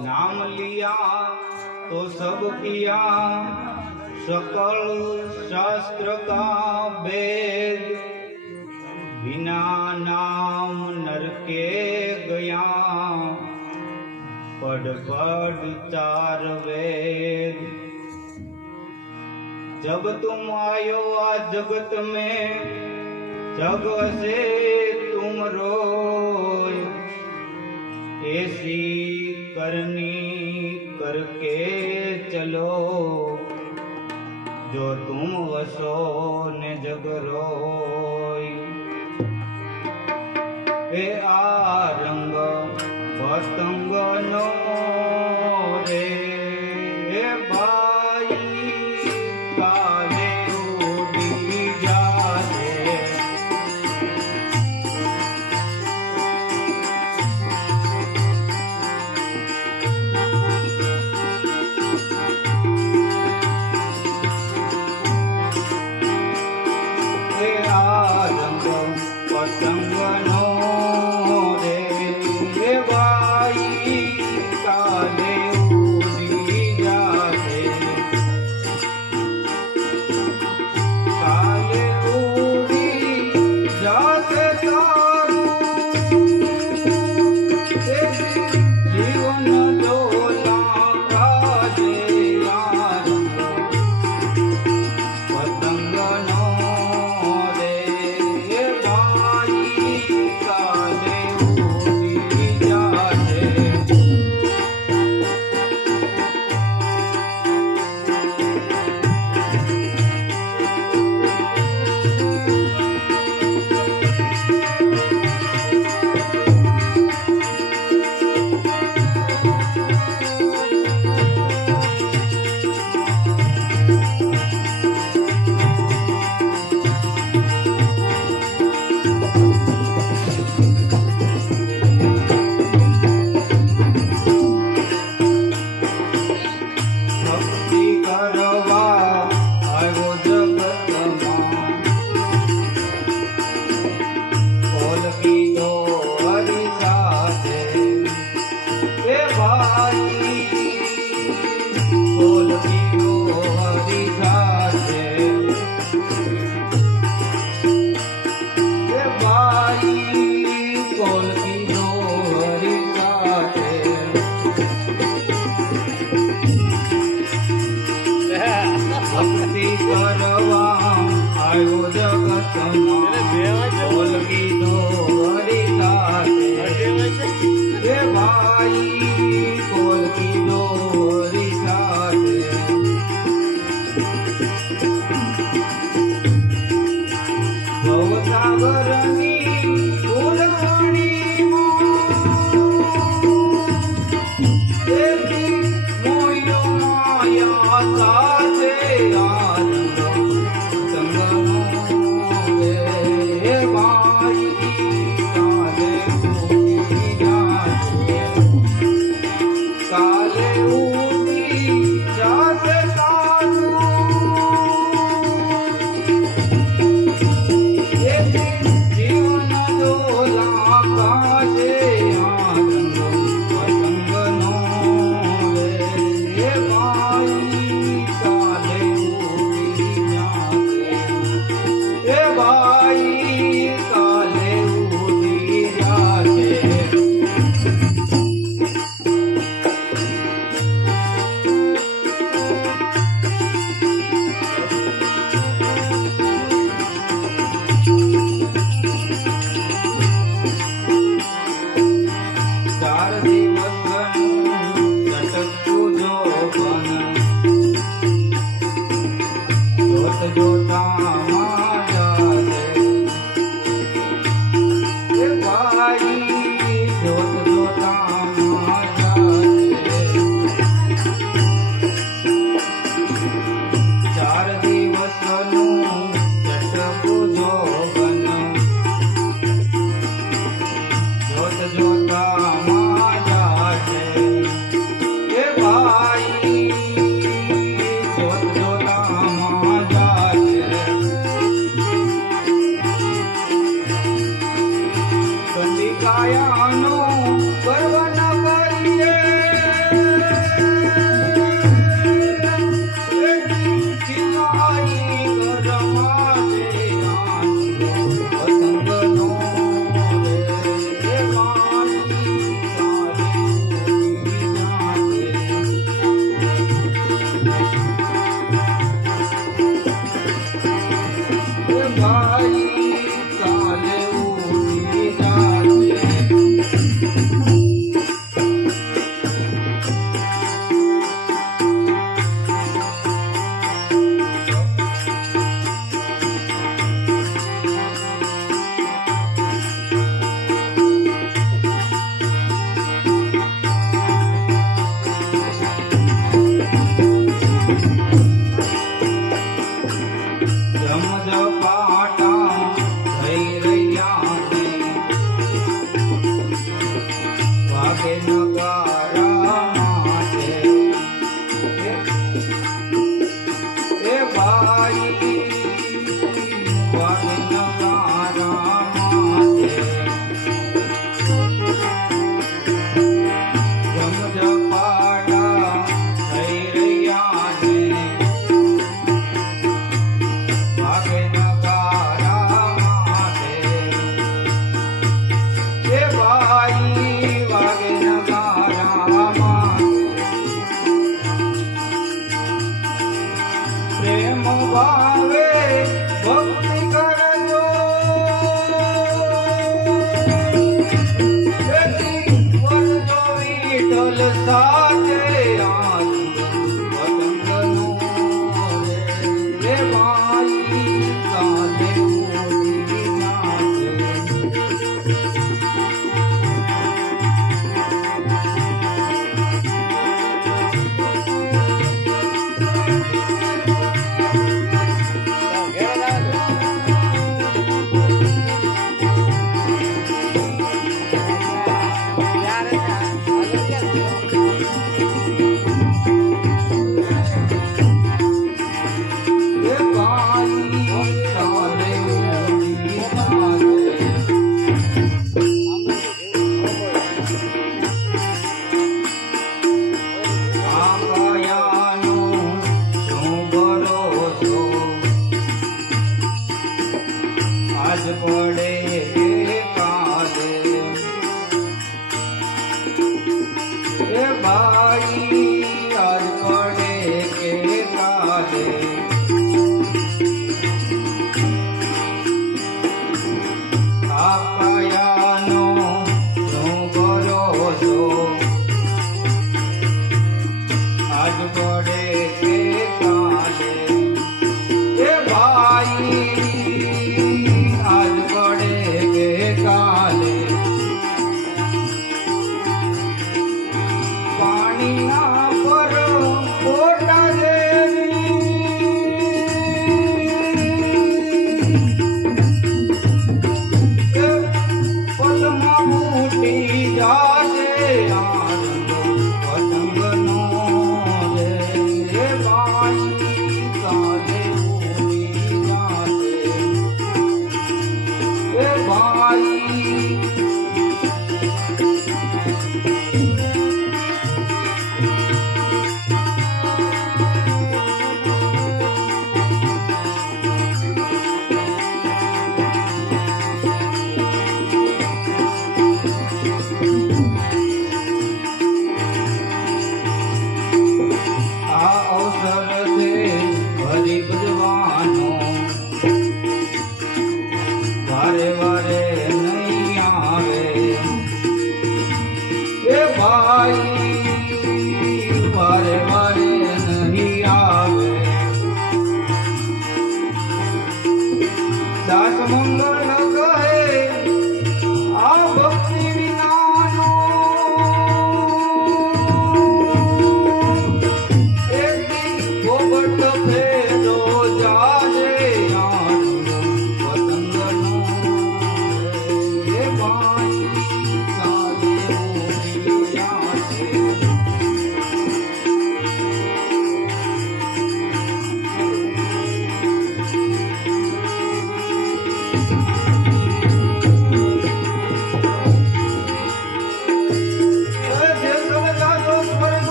नाम लिया तो सब किया सकल शास्त्र का वेद, बिना नाम नरके गया पढ़ पढ़ चार वेद। जब तुम आयो आ जगत में जग से तुम रोय, ऐसी करनी करके चलो जो तुम वसो ने जग रोय। ए आ रंग पतंग नो रे ए भाई काले उड़ी जाए। पतंग नो रे ए भाई काले उड़ी जाए। काले उड़ी जाए तारू जीवन डोला काजे यार। पतंग नो ભક્તિ કરવા આવ્યો જગતમાં બોલ કીધો હરિદાસે એ ભાઈ બોલ કીધો હરિદાસે। ભવસાગરની ઉલવણીમાં મોયો માયા સાથે આનંદ સંગમ રે ભાઈ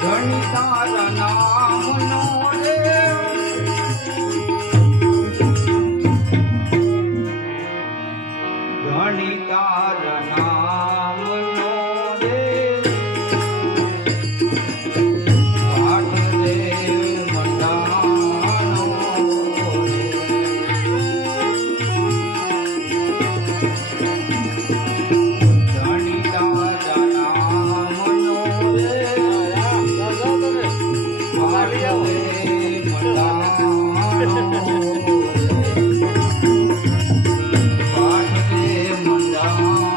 ધણી તારા નામનો રે ધણી તારા નામનો રે પાઠ રે મંડાનો રે ધણી તારા નામનો રે પાઠ રે મંડાનો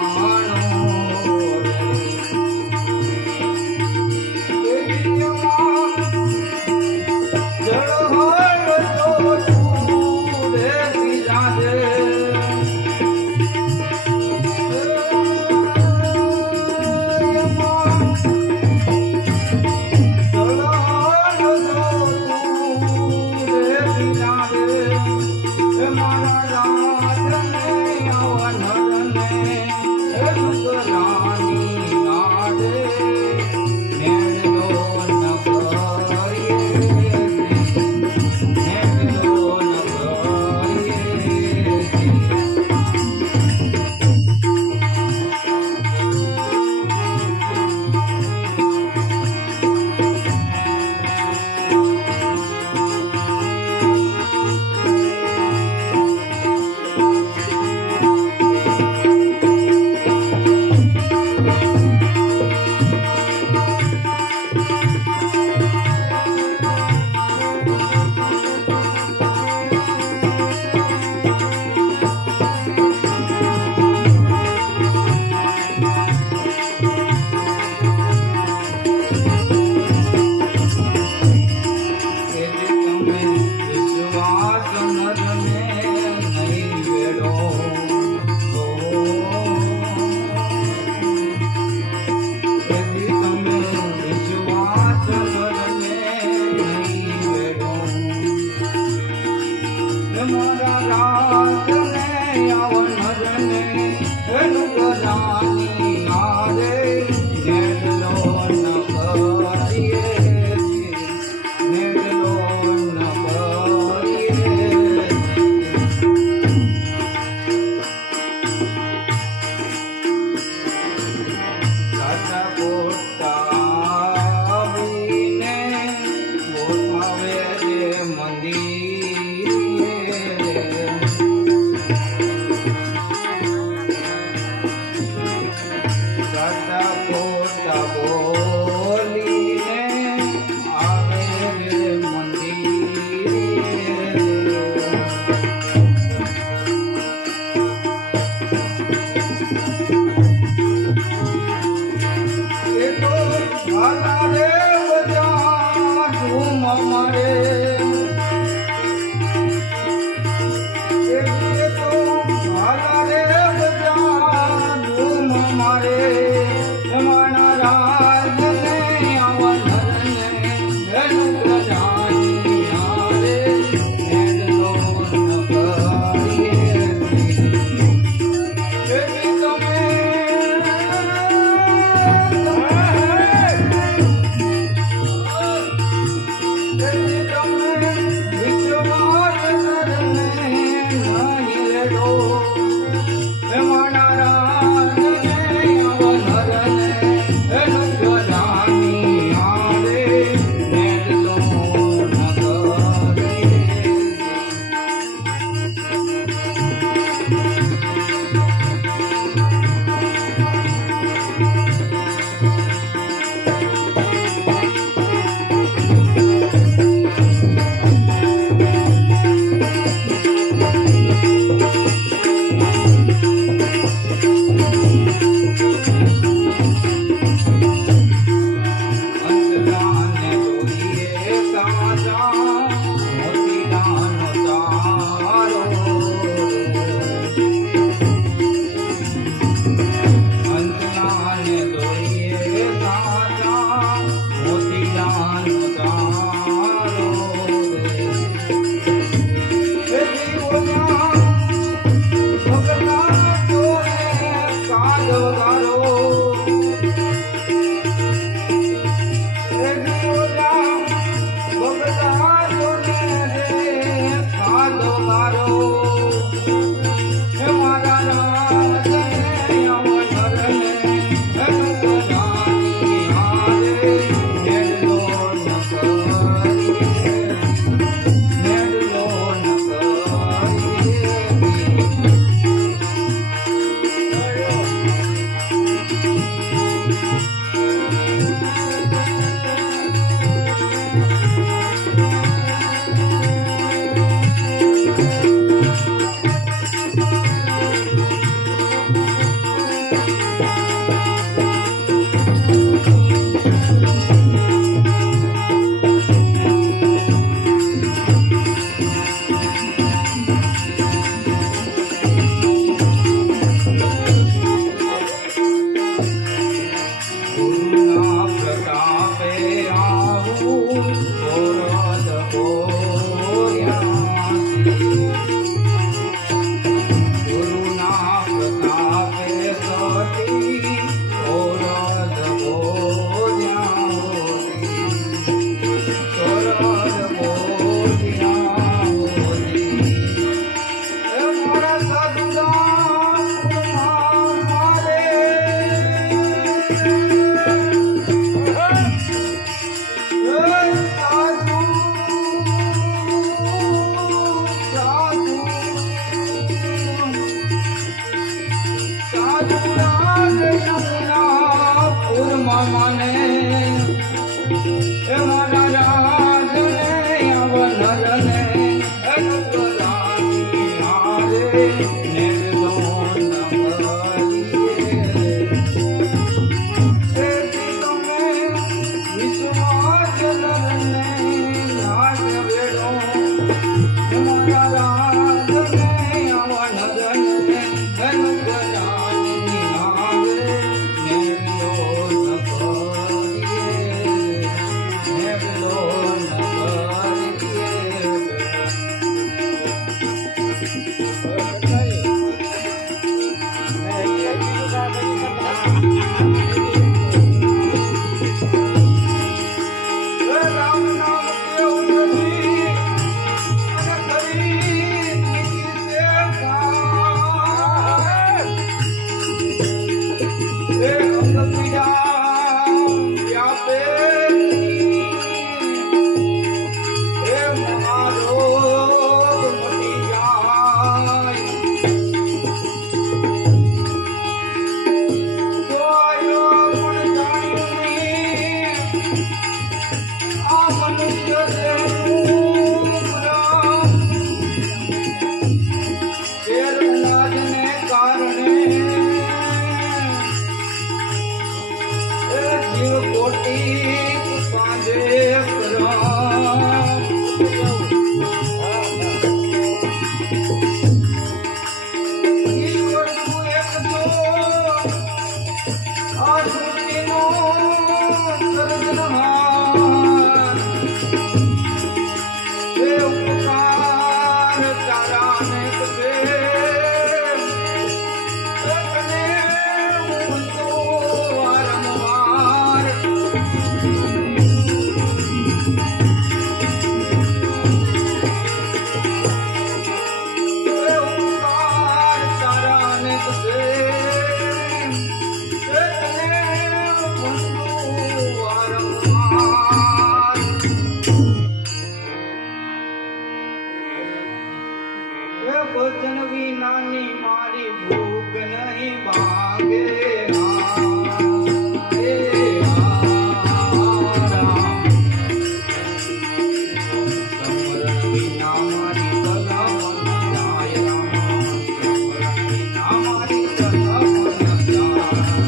આ મનુષ્ય દેહનું રામ શેર અનાજને કારણે એ જીવ કોટી પાંજે રામ ઈશ્વર તું એક છો આ સૃષ્ટિનો સર્જનહાર એ ઉપકાર તારા અનેક છે તને હું તો વારંવાર ભજન વિનાની મારી ભૂખ નહીં ભાગે સમરણ વિના મારી કલા મન જાય સમરણ વિના મારી કલા મન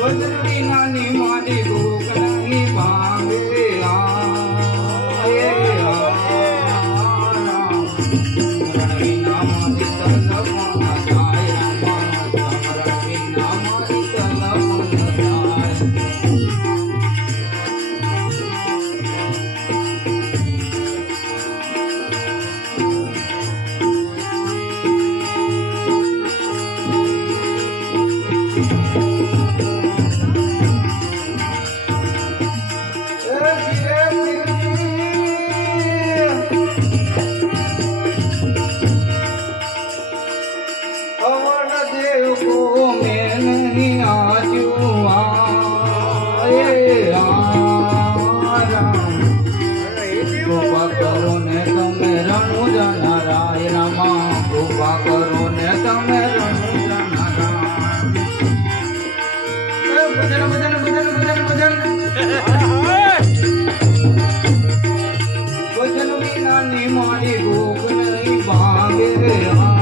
ભજન વિનાની મારી ભૂખ નહીં ભાવે સમરણ વિના મારી કલા મન જાય સમરણ વિના મારી કલા મન જાય કૃપા કરો ને તમે રણુજા નારાયણમાં કૃપા કરો ને તમે રણુજા નારાયણ ભજન ભજન ભજન ભજન ભજન ભજન વિનાની મારી ભૂખ નહીં ભાગે ભજન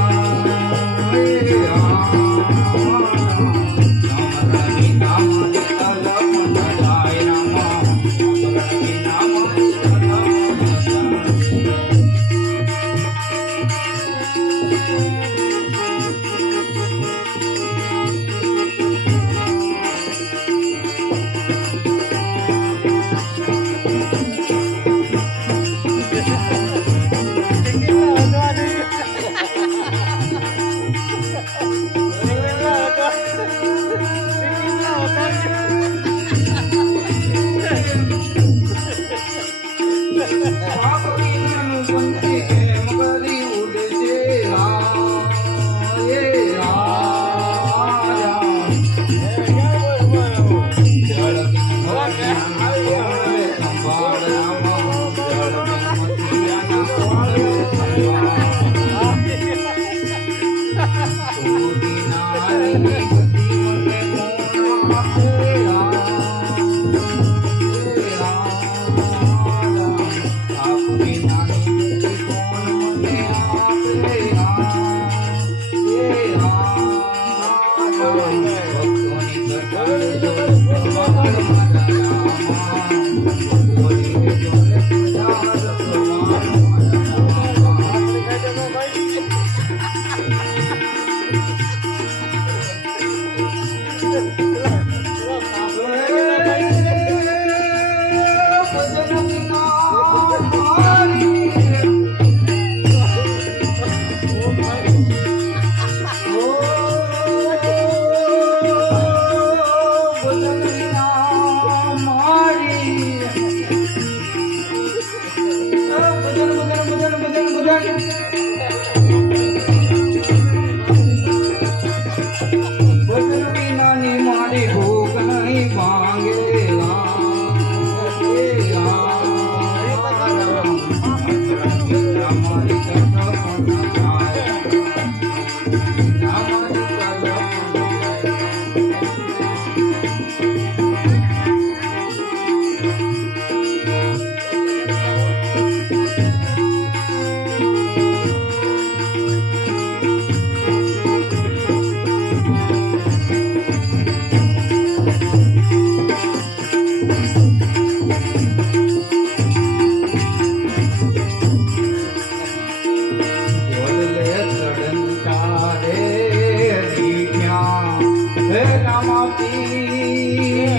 પીર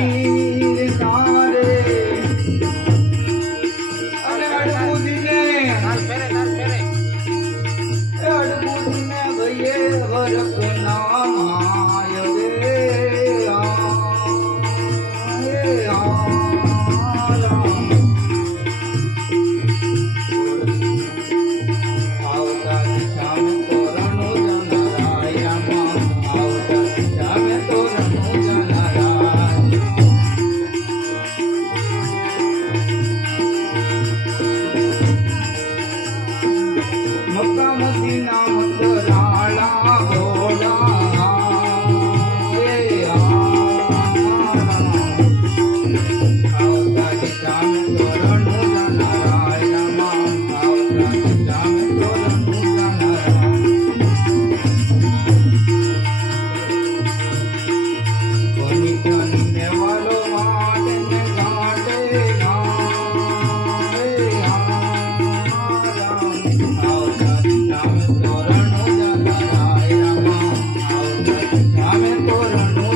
તારે અને અડબુદીને ભઈએ વરક નામાય રે આવતા દિશામ તોરણો જનરાય આવતા દિશામ તોરણો જનરાય મક્કા મદીના મંદરાળા ઘોડા આવતા દિશામ તોરણો જનરાય આવતા દિશામ તોરણો જનરાય કોની વાલો વાટે ને ઘાટે આવતા દિશામ તોરણો જનરાય આવતા દિશામ તોરણો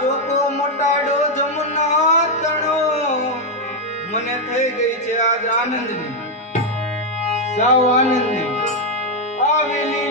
ચોકો મોટાડો જમુના તણો મને થઈ ગઈ છે આજ આનંદની સાવ આનંદની આવેલી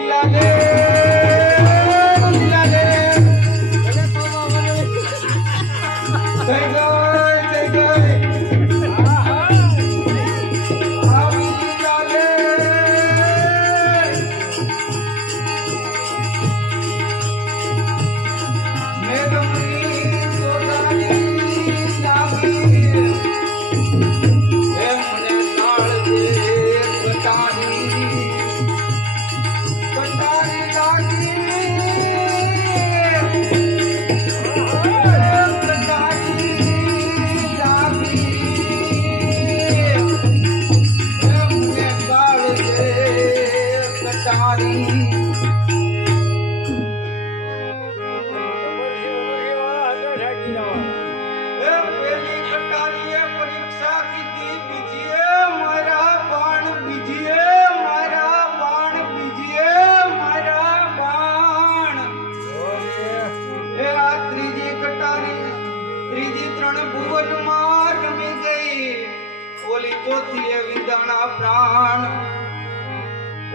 પ્રાણ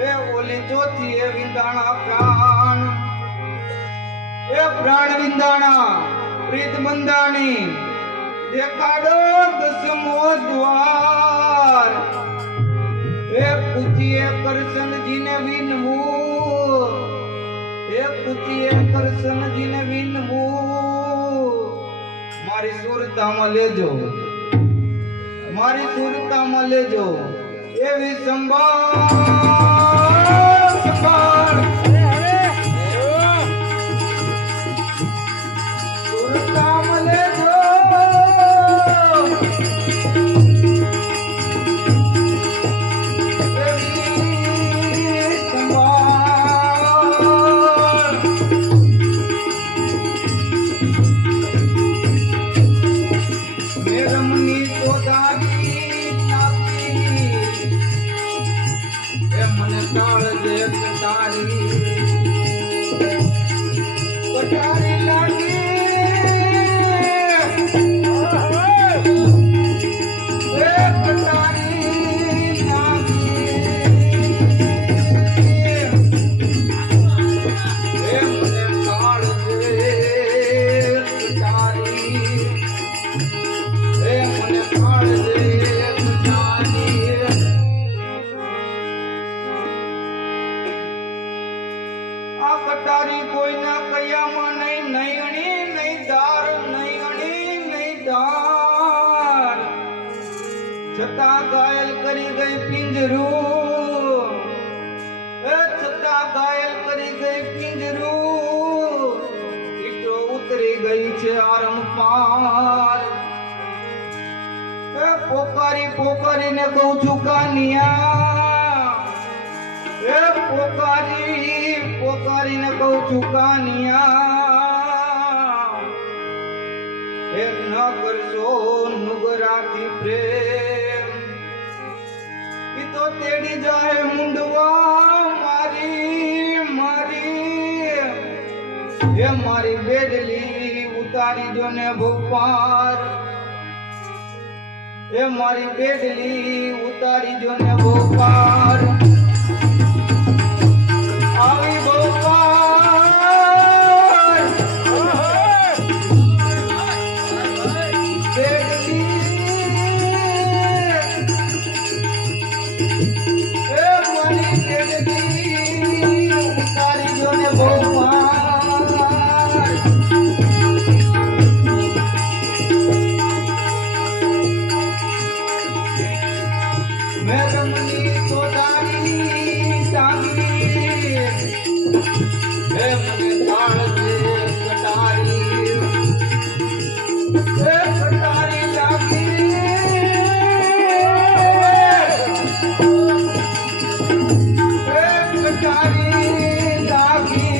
એ ઓલી ચોથી એ વિંદાણા પ્રાણ એ પ્રાણ વિંદાણા પ્રીત બંધાણી દેખાડો દસમો દ્વાર એ પૂછીએ કરશનજીને વિનવું એ પૂછીએ કરશનજીને વિનવું મારી સુરતામાં લેજો મારી સુરતામાં લેજો એવી સંભાળ સંભાળ સુરતામાં લેજો એવી સંભાળ મેરમની તોદાગી નાખી એ મને તાળ દે કટારી કટારી લાગી એ કટારી લાગી એ મને તાળ દે કટારી એ મને તાળ દે કટારી આ કટારી કોઈના કયામાં નહીં નહીં અણી નહીં દાર નહીં અણી નહીં દાર છતાં ઘાયલ કરી ગઈ પિંજરું એ છતાં ઘાયલ કરી ગઈ પિંજરું ઈટો ઉતરી ગઈ છે આરંપાર એ પોકારી પોકારીને કહું છું કાનિયા એ પોકારી પોકારીને કહું છું કાનિયા એ ન કરશો નુગરાથી પ્રેમ ઈ તો તેડી જાય મુંડવા મારી મારી એ મારી બેડલી ઉતારી જો ને ભોપાર એ મારી બેડલી ઉતારી જો ને ભોપાર આવી ભોપાર બેડલી એ મારી બેડલી ઉતારી જો ને ભોપાર મેરમની તોડારી ટાંગી હે મને તાળ દે કટારી હે કટારી લાગી હે કટારી લાગી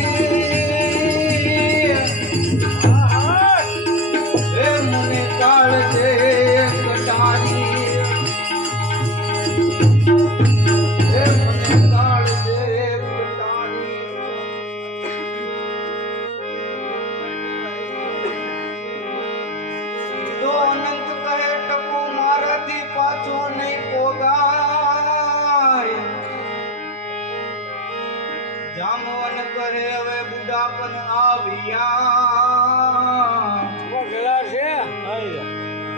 હે મને તાળ દે કટારી જામવન કરે હવે બુઢાપન આવ્યા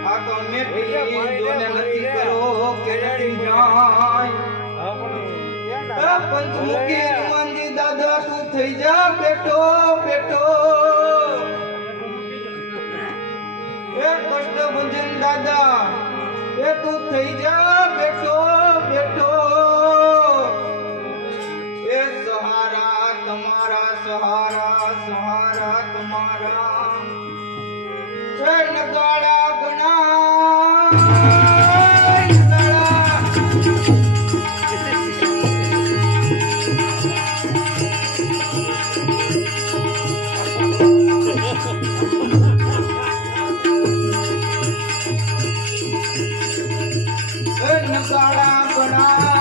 આ તો મેઠી જોને નથી કરો કે નથી જાય પંચમુખી હનુમાનજી દાદા તું થઈ જા બેઠો બેઠો એ કષ્ટભંજન દાદા એ તું થઈ જા બેઠો બેઠો એ સહારા તમારા સહારા સહારા તમારા છે નગાડા ઘણા નગાડા ઘણા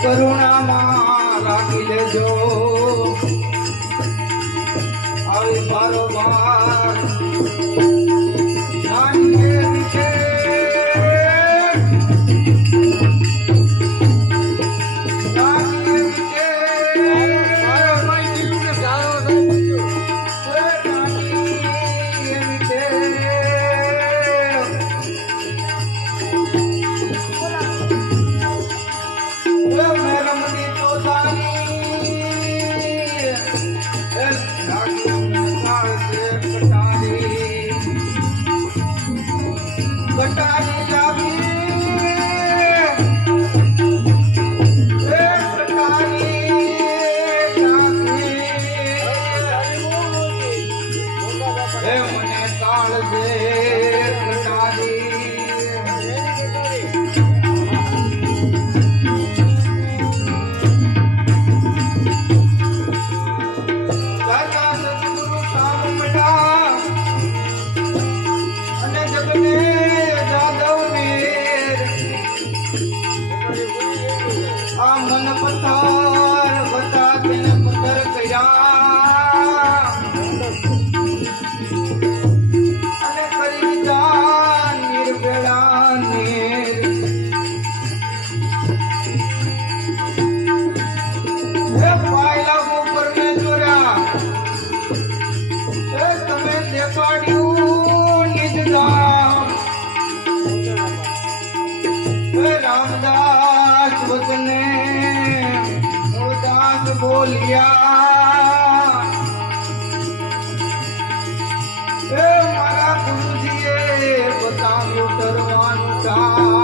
કરુણામાં રાખી લેજો આવી બારોબાર ગુરુજીએ બતાવ્યું કરવાનું કામ